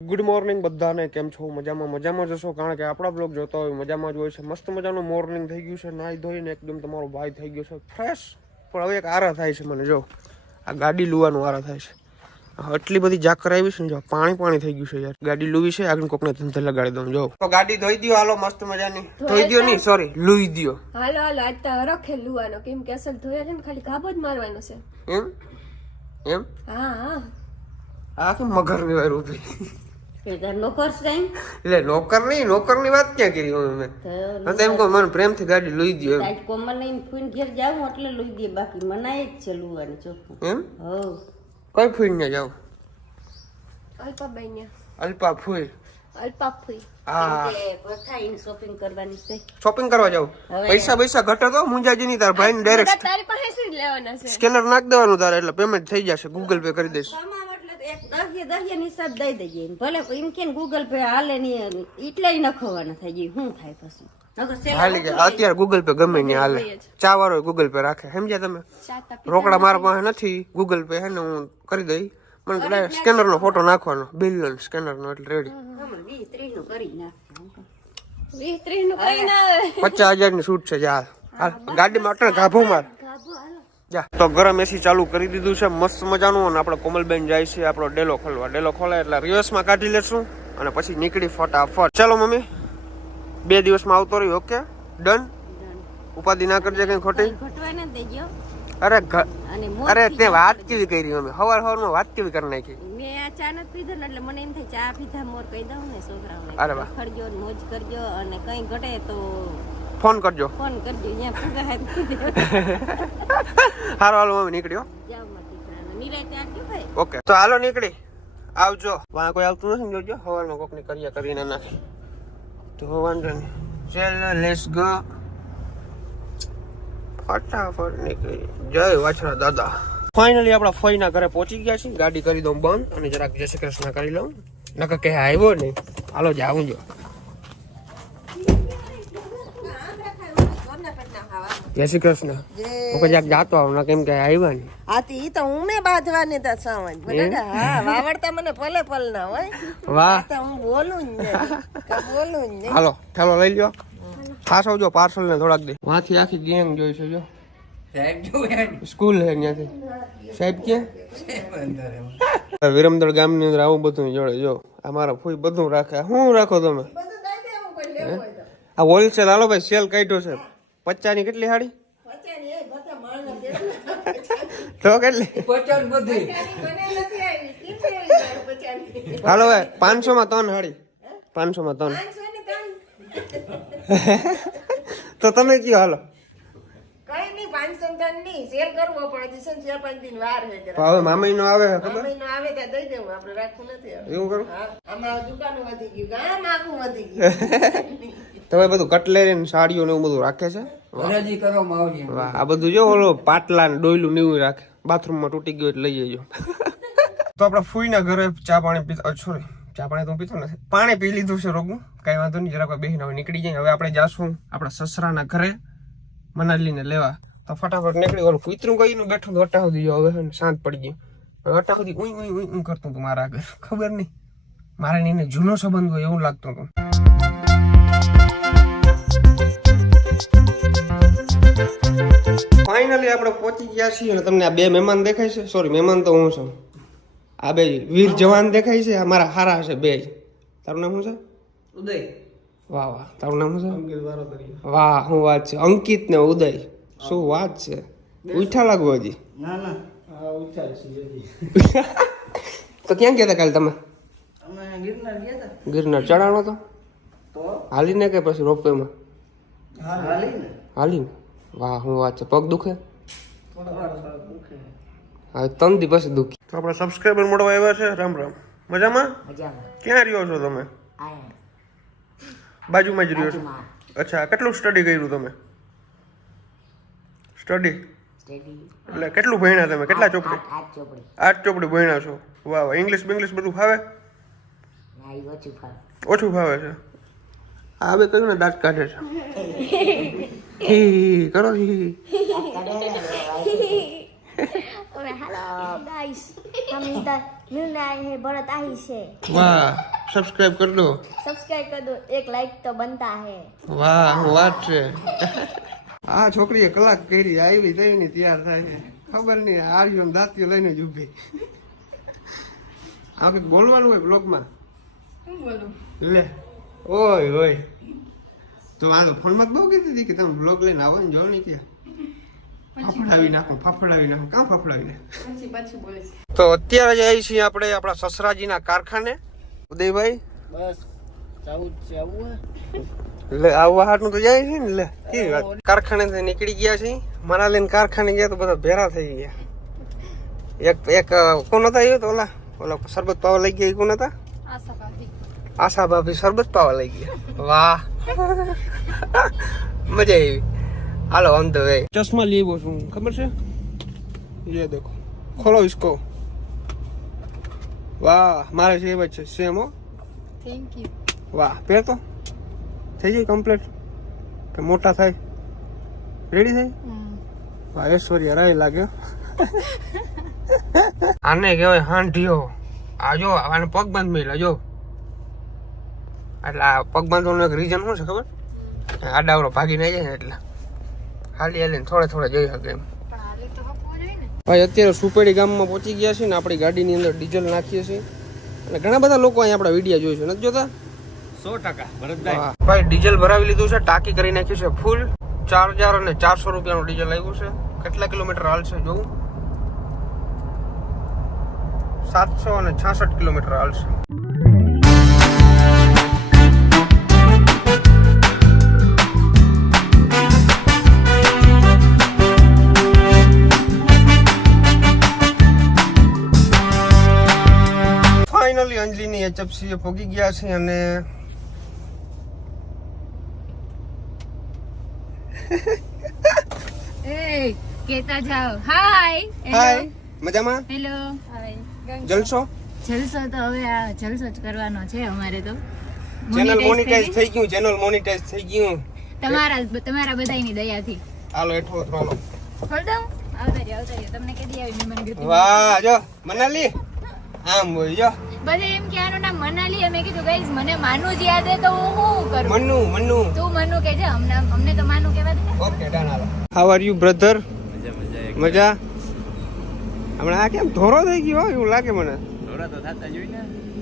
Good morning બધાને, કેમ છો? મજામાં જશો, કારણ કે આપણા બ્લોગ જોતા હોય મજામાં જ હોય છે. મસ્ત મજાનું મોર્નિંગ થઈ ગયું છે, નાહી ધોઈને એકદમ તમારો ભાઈ થઈ ગયો છે ફ્રેશ. પણ હવે એક આરા થાય છે મને, જો આ ગાડી લુવાનું આરા થાય છે. આટલી બધી જાકર આવી છે ને, જો પાણી થઈ ગયું છે યાર. ગાડી લુવી છે, આગળ કોકને ધંધે લગાડી દઉં. જો તો ગાડી ધોઈ દો, હાલો મસ્ત મજાની ધોઈ દો, નહીં સોરી લુઈ દો. હાલો આજ તો રખે લુવાનો, કેમ કે અસલ ધોયા છે ને, ખાલી ગાબો જ મારવાનો છે. એમ હા આ કે મગર ની વાર ઉભી નોકર છે એટલે નોકર ની વાત ક્યાં કરી મેં? એમ કહું મને પ્રેમથી ગાડી લઈ દો એમ. કોમલ ને ફૂન ઘેર જાવ એટલે લઈ દે, બાકી મનાય જ છે લુવાની ચોખ્ખું. એમ હો કઈ ફૂઈ ને જાવ? અલ્પાબાઈ અલ્પા ફૂઈ. હા પથાઈને શોપિંગ કરવાની છે. શોપિંગ કરવા જાવ, પૈસા ઘટે તો મુંજાજી નહીં. તાર ભાઈ ને ડાયરેક્ટ તારી પાસે જ લેવાના છે. સ્કેનર નાખ દેવાનું તારે, એટલે પેમેન્ટ થઈ જશે. ગૂગલ પે કરી દઈશ. એક દહિયા હિસાબ દઈ દેજે, ભલે એમ કે ગૂગલ પે હાલે નહીં એટલે નખવાના થાય જાય. શું થાય પછી હાલી જાય અત્યારે ગૂગલ પે ગમે ને હાલે. ચા વાળો ગૂગલ પે રાખે, સમજ્યા તમે? રોકડા મારા પાસે નથી, ગૂગલ પે હે ને હું કરી દઈ. મને સ્કેનર નો ફોટો નાખવાનો, બિલ નો સ્કેનર નો, એટલે રેડી. 20-30 કરી નાખ. 20-30 નું કઈ ના આવે. 50,000 ની છૂટ છે. હાલ ગાડીમાં અટણ ગાભો માર જા. તો ગરમ એસી ચાલુ કરી દીધું છે મસ્ત મજાનું, અને આપણે કોમલબેન જાય છે આપણો ડેલો ખોલવા. ડેલો ખોલાય એટલે રિવર્સમાં કાઢી લેશું અને પછી નીકળી ફટાફટ. ચાલો મમ્મી, 2 દિવસમાં આવતો રહ્યો. Okay done. ઉપાધિ ના કરજે કઈ ખોટી. ઘટવા ના દેજો. અરે તે વાત કેવી કરી મમ્મી? સવારમાં વાત કેવી કરી નાખી? મેં આ ચા નથી પીધો ને, એટલે મને એમ થાય ચા પીધા મોર કહી દઉં ને છોકરાઓને. અરે વાહ, ખડજો મોજ કરજો, અને કઈ ઘટે તો ફોન કરજો. ફોન કરજો. અહીંયા પૂગા હારો હાલો મમ્મી નીકળ્યો. જાવ મારા દીકરાને નિરાતે આવજો ભાઈ. ઓકે તો હાલો નીકળી આવજો. વાં કોઈ આવતું નથી ને, જોજો સવારમાં કોકની કર્યા કરીને નાખી તો વાંધો નહીં. ચાલ લેટ્સ ગો, ફટાફટ નીકળી. જય વાછરા દાદા. ફાઇનલી આપણા ફઈના ઘરે પહોંચી ગયા છીએ. ગાડી કરી દઉં બંધ અને જરાક જય શ્રી કૃષ્ણ કરી લઉં. નકર કે આવ્યો નહીં. હાલો જાઉં જો. જય શ્રી કૃષ્ણ. હું કદાચ જાતો આવું, કેમ કે આવ્યા નહીં. આતી ઈ તો ઉમે બાંધવાની તા સાવન બરાબર. હા વાવડતા મને પલે પલ ના હોય. વાહ, તો હું બોલું જ નહીં, બોલું જ નહીં. હાલો ઠેલો લઈ લ્યો. ખાસ આવજો, પાર્સલ ને થોડાક દે. વાંથી આખી ગેંગ જોઈ છે. જો સ્કૂલ હે ત્યાંથી. સાહેબ ક્યાં? વિરમદળ ગામની અંદર આવું બધું જોડે. જો અમારા ફૂઈ બધું રાખે. શું રાખો તમે? આ હોલસેલ. હાલો ભાઈ, સેલ કાઢ્યો છે. 50 ની કેટલી સાડી? તો કેટલી? હાલો ભાઈ, 500 માં 3 સાડી. 500 માં 3. તો તમે કયો હાલો. કઈ નહીં 500 ની સેલ કરવો પડે છે. 4-5 દિન વાર હે જરા. હવે મામા નો આવે ખબર? મહિનો આવે ત્યાં દઈ દેવું, આપણે રાખવું નથી. એવું કરું. હા, આમાં દુકાનો વધી ગયું, ગામ આખું વધી ગયું. તમે બધું કટલેરી ને સાડીઓ ને એવું બધું રાખે છે. વાહ, આ બધું જો ઓલો પાટલા ને ડોયલું ને એવું રાખે. બાથરૂમમાં તૂટી ગયું એટલે લઈ જજો. તો આપડા ફૂઈના ઘરે ચા પાણી પીતા, સોરી ચા પાણી તો પીતો નથી, પાણી પી લીધું છે રોગું. કઈ વાંધો નહીં, જરાક બેહીને હવે નીકળી જાય. હવે આપણે જાશું આપણા સસરાના ઘરે મનાલીને લેવા. તો ફટાફટ નીકળી. ઓલું કૂતરું કઈ બેઠું તો અટા સુધી હવે શાંત પડી ગયું. અટા સુધી ઉઈ કરતું હતું મારા આગળ. ખબર નહીં, મારે એને જૂનો સંબંધ હોય એવું લાગતું હતું. ફાઇનલી આપણે પહોંચી ગયા છીએ અને તમને આ 2 મહેમાન દેખાય છે. સોરી, મહેમાન તો હું છું. આ 2 વીર જવાન દેખાય છે. મારા હારા છે 2. તારું નામ શું છે? ઉદય. વાહ વાહ, તારું નામ શું છે? વાહ, શું વાત છે. અંકિત ને ઉદય, શું વાત છે. ઉઠા લાગુ હજી? ના ના, તો ક્યાં ગયા હતા કાલે તમે? ગિરનાર ચડાણો તો હાલીને કે પછી રોપવેમાં? હાલીને. વાહ, શું વાત છે. પગ દુખે? હા, 3 દી પછી દુખી. તો આપણે સબસ્ક્રાઈબર મળવા આવ્યા છે. રામ રામ. મજામાં? ક્યાં રહ્યો છો તમે? બાજુમાં જ રહ્યો છો? અચ્છા, કેટલું સ્ટડી કર્યું તમે? સ્ટડી એટલે કેટલું ભણ્યા તમે? કેટલા ચોપડી? 8 ચોપડી ભણ્યા છો. વાહ વાહ. ઇંગ્લિશ બધું ફાવે? ઓછું ફાવે છે. આ બે કયું ને દાંત કાઢે છે. હી કરો હી. Hello guys, kami न्यू आए हैं बहुत आही से વાહ સબસ્ક્રાઇબ કરી દો सब्सक्राइब कर दो एक लाइक तो बनता है વાહ શું વાત છે આ છોકરીએ કલાક કરી આવી તઈ ની તૈયાર થાય છે ખબર નહીં આર્યો ને દાંતીઓ લઈને જ ઊભી આ કંઈક બોલવાનું હોય બ્લોગમાં લે ઓય ઓય તો આ ફોનમાં બહુ કીધી હતી કે તમે બ્લોગ લઈને આવો ને જો નહીં ત્યાં ફાફડાવી નાખો કામ ફાફડાવી નાખો તો અત્યારે જઈએ છીએ આપણે આપણા સસરાજીના કારખાને ઉદયભાઈ બસ ચાવું છે આવું લે આવવા હાટનું તો જાય છે ને લે કેવી વાત કારખાનેથી નીકળી ગયા છે મારા લઈને કારખાને ગયા તો બધા ભેરા થઈ ગયા એક કોણ હતા એ તો ઓલા શરબત પાવા લઈ ગયા એ કોણ હતા આશા ભાભી શરબત પાવા લઈ ગયા વાહ મજા આવી હાલો ઓન ધ વે ચશ્મા લેવો છું ખબર છે ये देखो खोलो इसको વાહ મારે છે એ છે સેમ હો થેન્ક યુ વાહ પહેર તો થઈ જાય કમ્પ્લીટ કે મોટા થાય રેડી થાય વાહ ઐશ્વર્યા રાય લાગ્યો આને કહેવાય હાંઢિયો આ જો આને પગ બાંધ મેલા જો એટલે આ પગ બાંધવાનું એક રીઝન શું છે ખબર આડાવડો ભાગી ના જાય ને એટલે હાલી હાલીને થોડે જઈ શકે એમ ભાઈ અત્યારે સુપેડી ગામમાં પહોંચી ગયા છે ને આપણી ગાડીની અંદર ડીઝલ નાખીએ છીએ અને ઘણા બધા લોકો અહીંયા આપણા વિડીયો જોઈ છે નથી જોતા 100% ભરતભાઈ ભાઈ ડીઝલ ભરાવી લીધું છે ટાંકી કરી નાખ્યું છે ફૂલ 4000 અને 400 રૂપિયાનું ડીઝલ આવ્યું છે કેટલા કિલોમીટર હાલશે જોવું 766 કિલોમીટર હાલશે ફાઇનલી અંજલિની એચએફસી એ પહોંચી ગયા છે અને એ કેતા જાઓ હાય હાય મજામાં હેલો જલસો જલસો તો હવે આ જલસો જ કરવાનો છે અમારે તો ચેનલ મોનેટાઇઝ થઈ ગયું તમારા બધાયની દયાથી હાલો હેઠો હાલો ખોલ દઉં આવતા રહ્યો તમને કેદી આવી મહેમાન ગતિ વાહ જો મનાલી આમ હોય જો બધા એમ કે આનું નામ મનાલી અમે કીધું ગાઈસ મને માનુ જ યાદ હે તો હું શું કરું મન્નુ તું મનુ કે છે અમને તો માનુ કહેવા દે okay done hello how are you brother મજા હમણાં આ કેમ ધોરો થઈ ગયો એવું લાગે મને થોડા તો થાતા જોઈ ને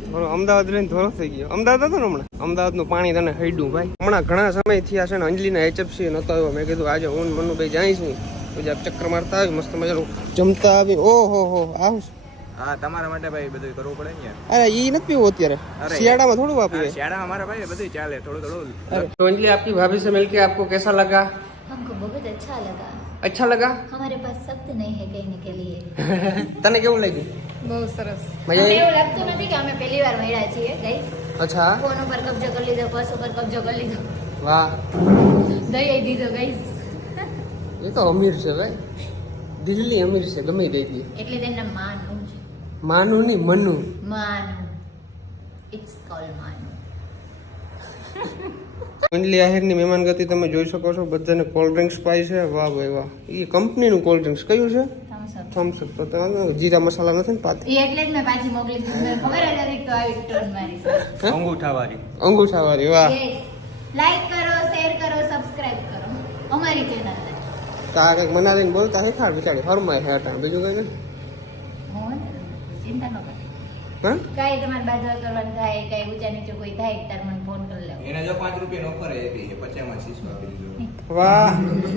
થોડો અમદાવાદ રહીને ધોરો થઈ ગયો અમદાવાદ હતો ને હમણાં અમદાવાદનું પાણી તને હૈડું ભાઈ હમણાં ઘણા સમય થયા છે ને અંજલિના એચએફસી નતો આવ્યો મેં કીધું આજે હું મનુભાઈ જાય છું પછી આપ ચક્કર મારતા આવી મસ્ત મજાનું જમતા આવી ઓહો હો આવું હા તમારા માટે ભાઈ બધું કરવું પડે ને અરે ઈ નથી પીવું અત્યારે શિયાળામાં થોડું વાપીએ શિયાળામાં મારા ભાઈ બધું ચાલે થોડું तो अंजलि आपकी भाभी से मिलके आपको कैसा लगा हमको बहुत अच्छा लगा अच्छा लगा हमारे पास शब्द नहीं है कहने के लिए तने केવું લાગ્યું બહુ સરસ મજા અમને આવી એવું લાગતું નથી કે અમે પહેલી વાર મળ્યા છીએ ગાઈસ અચ્છા ફોન ઉપર કબજો કરી લીધો પર્સ ઉપર કબજો કરી લીધો વાહ દઈ દીધો ગાઈસ એ તો અમીર છે ભાઈ દિલ્હી અમીર છે ગમે દઈ દી એટલે તેના માનું છે માનું ની મનુ માનું ઇટ્સ કોલ માનું અંજલિ આહિરની મહેમાનગતિ તમે જોઈ શકો છો બધાને કોલ્ડ ડ્રિંક્સ પાય છે વાહ ભાઈ વાહ એ કંપનીનું કોલ્ડ ડ્રિંક્સ કયું છે થમ્સ અપ તો તમે જીરા મસાલા નથી ને પાતી એ એટલે જ મેં પાછી મોકલી દીધી મને ખબર જ હતી કે તો આવી ટર્ન મારી છે અંગૂઠાવાળી અંગૂઠાવાળી વાહ લાઈક કરો શેર કરો સબસ્ક્રાઇબ કરો અમારી ચેનલ ને તારે મનાલીને બોલતા હે ખાર બિચારી હરમાય હે અટા બીજું કઈ નહીં હું ચિંતા ન કર હા કાઈ તમારે બાજુ કરવાનું થાય કઈ ઊંચા નીચે કોઈ થાય તાર મને ફોન કરી લેવો એને જો 5 રૂપિયા ઓફર આપી 50 માં 6 આપી દીધું વાહ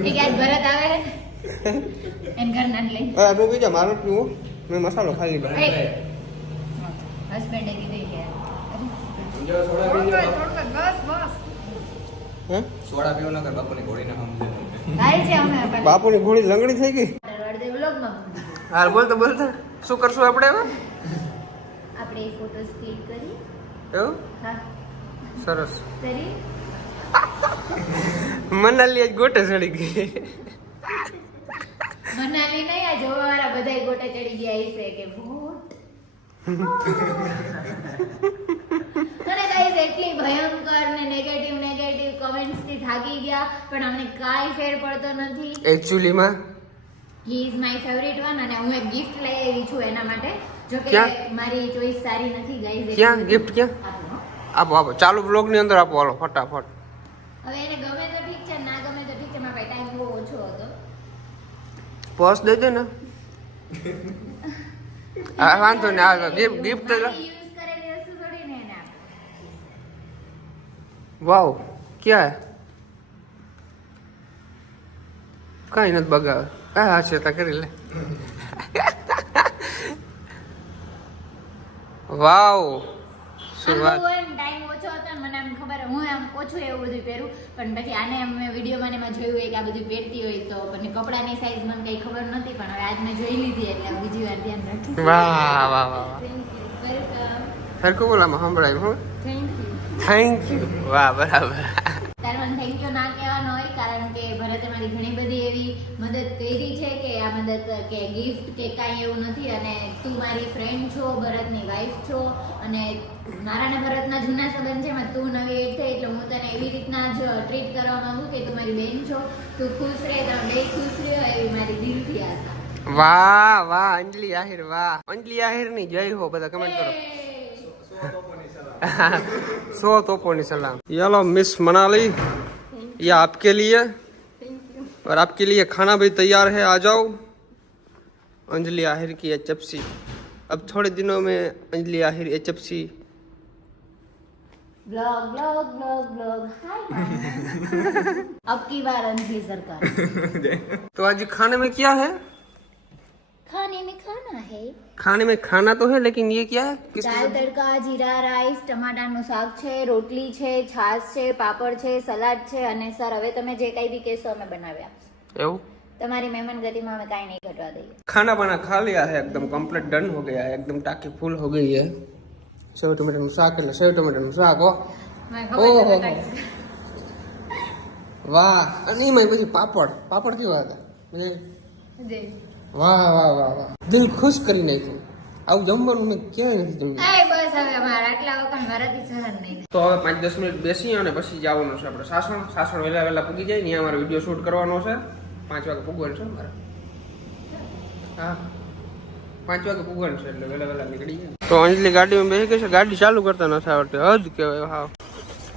એ કે આજ ભરત આવે એન ઘર ના લઈ અરે તું બીજા મારું પીવું મેં મસાલો ખાલી બસ હસબન્ડ એ કીધું કે હે સોડા પીવો ન કર બાપુની ઘોડીને સમજે થાય છે અમે બાપુની ઘોડી લંગડી થઈ ગઈ અડધે વ્લોગમાં હાલ બોલતા શું કરશું આપણે હવે આપણે એ ફોટોસ ક્લિક કરી એવું હા સરસ કરી મનાલી આજ ગોટે ચડી ગઈ મનાલી નહીં આ જોવા વાળા બધાય ગોટે ચડી ગયા હશે કે વોટ અને ગાઈસ એટલી ભયંકર ને નેગેટિવ કમેન્ટ્સ થી થાકી ગયા પણ અમને કાઈ ફેર પડતો નથી એકચ્યુઅલી માં he is my favourite one અને હું એક ગિફ્ટ લઈ આવી છું એના માટે જો કે ક્યાં? મારી ચોઈસ સારી નથી ગાઈઝ. ક્યાં ગિફ્ટ ક્યાં? આપો આપો, ચાલુ બ્લોગ ની અંદર આપો, હાલો ફટાફટ. હવે એને ગમે તો ઠીક છે, ના ગમે તો ઠીક છે, મારા ભાઈ ટાઈમ બહુ ઓછો હતો. પર્સ દઈ દે ને. હા વાંધો ને, આ ગિફ્ટ મારી યુઝ કરેલી વસ્તુ થોડી ને એને આપે. વાવ ક્યાં હે? કઈ નથી બગાવે. હા છે તા કરી લે. વાવ શું વાત. ટાઈમ ઓછો હતો ને મને આમ ખબર, હું આમ ઓછું એવું બધું પહેરું, પણ પછી આને મેં વિડીયોમાં ને એમાં જોયું હોય કે આ બધું પહેરતી હોય તો પણ કપડાની સાઈઝ મને કઈ ખબર નથી, પણ હવે આજ મેં જોઈ લીધી એટલે બીજી વાર ધ્યાન રાખીશ. વાહ વાહ વાહ વાહ. વેલકમ. સરખું બોલામાં સંભળાય હું. Thank you. Thank you. વાહ બરાબર. તારે મને થેન્ક યુ ના કહેવાનું હોય, કારણ કે ભરતે મારી ઘણી બધી એવી મદદ કરી છે કે આ મદદ કે ગિફ્ટ કે કાંઈ એવું નથી, અને તું મારી ફ્રેન્ડ છો, ભરતની વાઈફ છો, અને મારા ને ભરતના જૂના સંબંધ છે, એમાં તું નવી એડ થઈ એટલે હું તને એવી રીતના જ ટ્રીટ કરવા માંગુ કે તું મારી બેન છો, તું ખુશ રહે, તમે બે ખુશ રહ્યો એવી મારી દિલથી આશા. વાહ વાહ અંજલિ આહિર, વાહ અંજલિ આહિર ની જય હો. બધા કમેન્ટ કરો. 100 तोपों सलाम. चलो मिस मनाली, ये आपके लिए और आपके लिए खाना भी तैयार है, आ जाओ. अंजलि आहिर की HFC. अब थोड़े दिनों में Anjali Ahir HFC. Blog blog blog blog hi अब की बार अंजलि सरकार. तो आज खाने में क्या है? खाने में खाना है, खाने में खाना तो है, लेकिन ये क्या है? किस दाल तड़का, जीरा राइस, ટમાટાનું શાક છે, રોટલી છે, છાશ છે, પાપડ છે, સલાડ છે, અને સર હવે તમે જે કઈ भी કહેશો અમે બનાવી આપશું. એવું? તમારી મહેમાન ગતિમાં અમે કાંઈ નહીં ઘટવા દઈએ. खाना बना खा लिया है, एकदम कंप्लीट डन हो गया है, एकदम टाकी फुल हो गई है. सेव टमाटर નું શાક એટલે સેવ ટમાટર નું શાક હો. ઓહો વાહ. અને એમાં પછી પાપડ કેવા હતા? વાહ વાહ વાહ વાહ, દિલ ખુશ કરી નાખ્યું. આવું જમવાનું મેં ક્યાંય નથી જમ્યું. બસ હવે અમારા આટલા વખત મારાથી સહન નહીં. તો હવે 5-10 મિનિટ બેસી અને પછી જવાનું છે આપણે સાસણ વહેલા પૂગી જાય ને, અમારે વિડીયો શૂટ કરવાનો છે. 5 વાગે પૂગવાનું છે મારે. હા 5 વાગે પૂગવાનું છે એટલે વહેલા નીકળી જાય. તો અંજલિ ગાડીમાં બેસી ગઈ છે, ગાડી ચાલુ કરતા નથી આવડતી. હદ કહેવાય.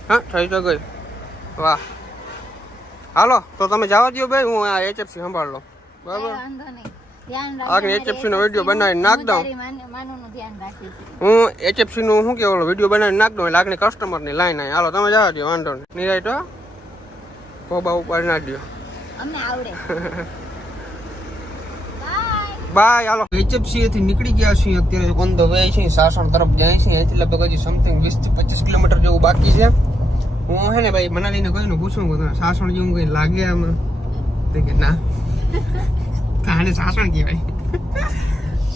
હા થઈ તો ગઈ. વાહ હાલો તો તમે જવા દો ભાઈ, હું આ HFC સંભાળ લો. બરાબર, વાંધો નહીં, ધ્યાન આગળ HFC નો વિડીયો બનાવીને નાખ દઉં. માનું ધ્યાન રાખીશ. હું HFC નું શું કે ઓલો વિડીયો બનાવીને નાખ દઉં એટલે આગળ કસ્ટમર ની લાઈન આવી. હાલો તમે જવા દો, વાંધો નહીં. નિરાઈટ હો, કોબા ઉપર ના દો. અમને આવડે. બાય. હાલો HFC થી નીકળી ગયા છીએ અત્યારે, ઓન ધ વે છીએ, સાસણ તરફ જાય છીએ. અહીંથી લગભગ હજી સમથિંગ 20 થી 25 કિલોમીટર જેવું બાકી છે. હું હે ને ભાઈ મનાલીને કોઈને પૂછું કે તને સાસણ જેવું કઈ લાગે આમાં? તો કે ના, કાને સાસણ કહેવાય.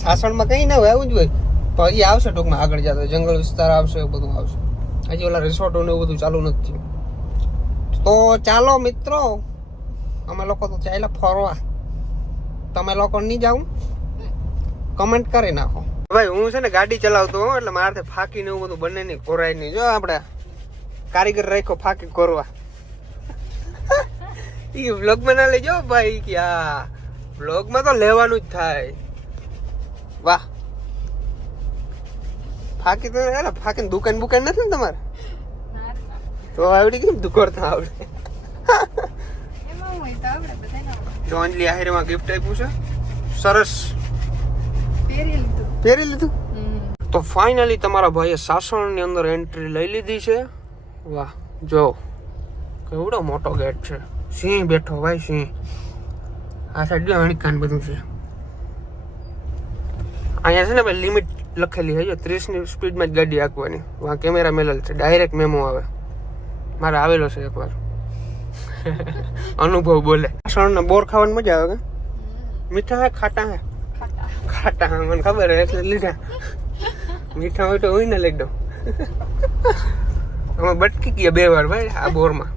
સાસણમાં કઈ ના હોય, આવું જ હોય. પણ હજી આવશે ટૂંકમાં, આગળ જતો જંગલ વિસ્તાર આવશે, એવું બધું આવશે. હજી ઓલા રિસોર્ટો ને એવું બધું ચાલુ નથી થયું. તો ચાલો મિત્રો, અમે લોકો તો ચાલ્યા ફરવા. તમે લોકો નહીં જાવ? કમેન્ટ કરી નાખો. ભાઈ હું છે ને ગાડી ચલાવતો હોઉં એટલે મારે ફાકી ને એવું બધું બને નહીં, કોરાય નહીં. જો આપણે કારીગર રાખ્યો ફાકી કોરવા. એ વ્લોગ માં ના લેજો ભાઈ, કે આ વ્લોગ માં તો લેવાનું જ થાય. વાહ ફાકી તો ફાકી દુકાન બુકાન નથી ને તમારે? તો આવડી કેમ દુકોરતા આવડે? તો અંજલિ આહિરમાં ગિફ્ટ આપ્યું છે, સરસ પહેરી લીધું. તો ફાઇનલી તમારા ભાઈએ સાસણની અંદર એન્ટ્રી લઈ લીધી છે. વાહ જો કેવડો મોટો ગેટ છે. સિંહ બેઠો ભાઈ, સિંહ. આ સાઈડ અણકાન બધું છે. અહીંયા છે ને ભાઈ લિમિટ લખેલી છે, જો 30 ની સ્પીડમાં જ ગાડી હાંકવાની. વાં કેમેરા મેલેલ છે, ડાયરેક્ટ મેમો આવે. મારે આવેલો છે એકવાર. અનુભવ બોલે. સાસણના બોર ખાવાની મજા આવે કે? મીઠા હે ખાટા હે? ખાટા હે મને ખબર હે એટલે લીધા. મીઠા હોય તો હું ને લઈ દઉં. અમે બટકી ગયા 2 વાર ભાઈ આ બોરમાં.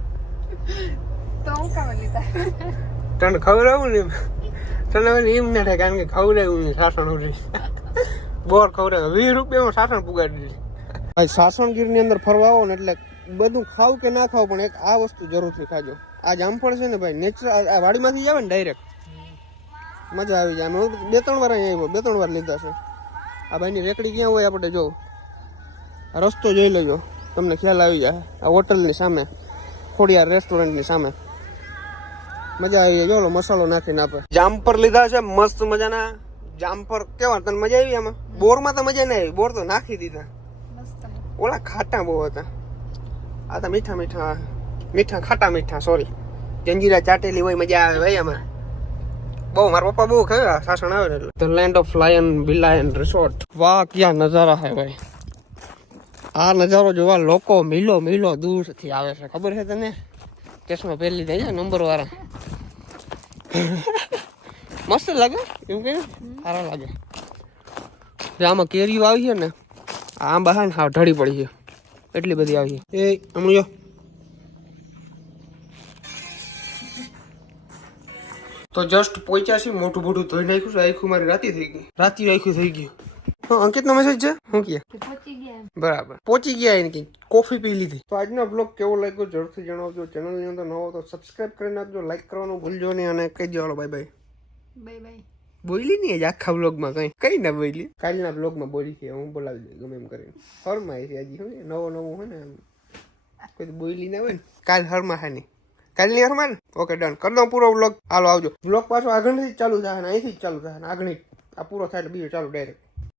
તને ખબર આવું ને તને એમ ના થાય, કારણ કે ખવડાવ્યું નહીં સાસણ ઉડી. બોર ખવડાવે 20 રૂપિયામાં સાસણ પુગાડી દીધી. ભાઈ સાસણગીરની અંદર ફરવા આવો ને એટલે બધું ખાવ કે ના ખાવ પણ એક આ વસ્તુ જરૂરથી ખાજો. આ જામફળ છે ને ભાઈ નેચરલ, આ વાડીમાંથી જ આવે ને ડાયરેક્ટ, મજા આવી જાય. 2-3 વાર અહીંયા આવ્યો, 2-3 વાર લીધા છે. આ ભાઈની રેકડી ક્યાં હોય આપણે જો રસ્તો જોઈ લેજો, તમને ખ્યાલ આવી જાય. આ હોટલની સામે, ખોડિયાર રેસ્ટોરન્ટની સામે. મજા આવી જાય. જો મસાલો નાખીને આપે. જામફર લીધા છે મસ્ત મજાના જામફર. કેવા તને મજા આવી આમાં? બોરમાં તો મજા નહીં આવી, બોર તો નાખી દીધા. ઓલા ખાટા બહુ હતા, આ તો મીઠા મીઠા મીઠા ખાટા મીઠા. સોરી, જંજીરા ચાટેલી હોય, મજા આવે ભાઈ આમાં બહુ. મારા પપ્પા બહુ ખાય સાસણ આવે ને એટલે. ધ લેન્ડ ઓફ લાયન બિલાયન રિસોર્ટ. વાહ ક્યાં નજારા હે ભાઈ. આ નજારો જોવા લોકો મીલો મીલો દૂરથી આવે છે, ખબર છે તને? કેસમાં પહેલી થઈ જાય નંબર વાળા. મસ્ત લાગે એમ કે સારા લાગે. આમાં કેરીઓ આવી છે ને, આંબા છે ને હા ઢળી પડી છે, એટલી બધી આવી છે. એ આમ જો તો જસ્ટ પહોંચ્યા છીએ. મોટું મોટું ધોઈ નાખ્યું છે. આખું મારી રાતી થઈ ગઈ, રાતી આખું થઈ ગયું. હા, અંકિતનો મેસેજ છે શું કે બરાબર પહોંચી ગયા એને કઈ કોફી પી લીધી. તો આજનો બ્લોગ કેવો લાગ્યો જરૂરથી જણાવજો. ચેનલની અંદર નવો તો સબસ્ક્રાઇબ કરી નાખજો, લાઈક કરવાનું ભૂલજો નહીં અને કહી દો બાય બાય. Bye bye. બોલી નહીં આખા બ્લોગમાં કઈ ના બોલી. કાલના બ્લોગમાં બોલી છે, હું બોલાવી દઉં ગમે એમ કરીને. હરમાં છે હજી હોય નવો નવું હોય ને કોઈ બોલી ના હોય ને. કાલ હરમાં છે નહીં, કાલની હરમાં ને. ઓકે ડન કરી દઉં પૂરો બ્લોગ. હાલો આવજો. બ્લોગ પાછો આગળથી જ ચાલુ થાય ને, અહીંથી જ ચાલુ થાય ને. આગળ આ પૂરો થાય એટલે બીજો ચાલુ ડાયરેક્ટ.